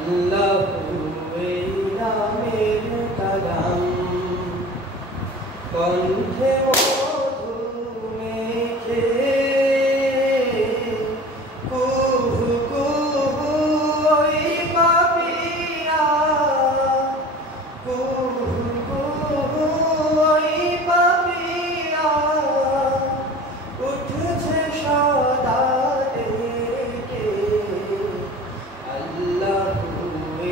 আল্লাহু এই নামের কালাম কণ্ঠে মধু মেখে কুহু কুহু ওই পাপিয়া কুহু কুহু ওই পাপিয়া উঠছে সদা ডেকে আল্লাহু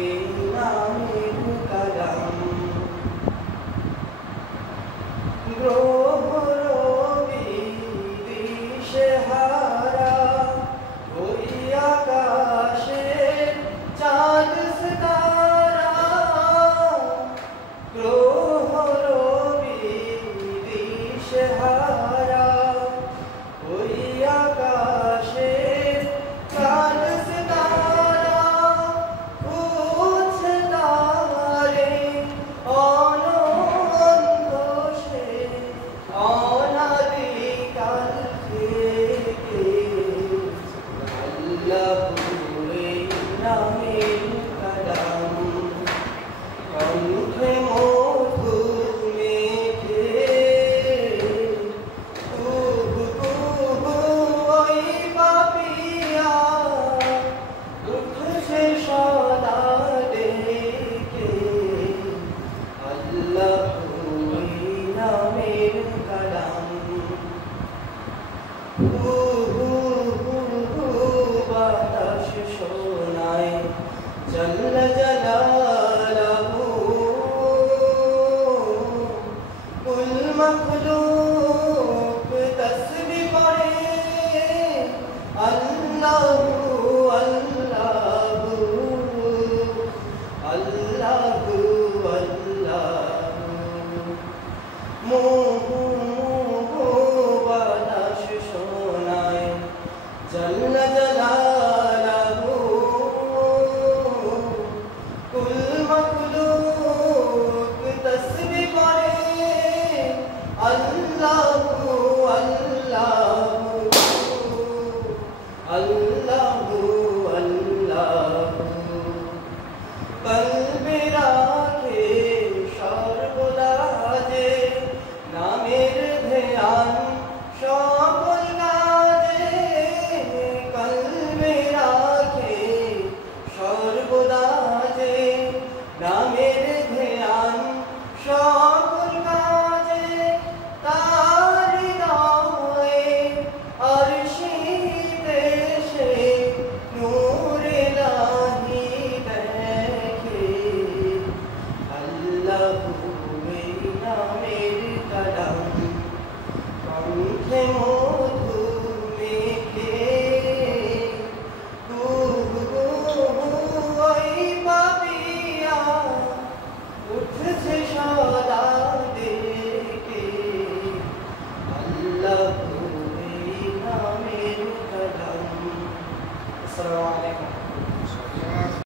এই নামের কালাম গ্রহ রবি দিশেহারা ওই আকাশের চাঁদ সিতারা গ্রহ রবি দিশেহারা ওই আকাশের চাঁদ সিতারা খুঁজছে তারে অনন্ত সে অনাদিকাল থেকে আল্লাহু এই নামের কালাম কণ্ঠে মধু মেখে কুহু কুহু ওই পাপিয়া উঠছে সদা ডেকে আল্লাহু এই নামের কালাম বাতাস শোনায় জাল্লা জালালহু কুল মখলুক তাসবিহ করে আল্লাহু আল্লাহু আল্লাহু আল্লাহু বাতাস শোনায় জাল্লা জালালহু কুল মখলুক তাসবিহ করে আল্লাহু আল্লাহু আল্লাহু আল্লাহু কলবে রাখে সর্বদা যে নামের ধ্যান সকল কাজে কলবে রাখে সর্বদা যে নামের ধ্যান সকল কাজে তার হৃদয়ে আরশিতে সে নূরে ইলাহি দেখে আল্লাহু এই নামের কালাম কণ্ঠে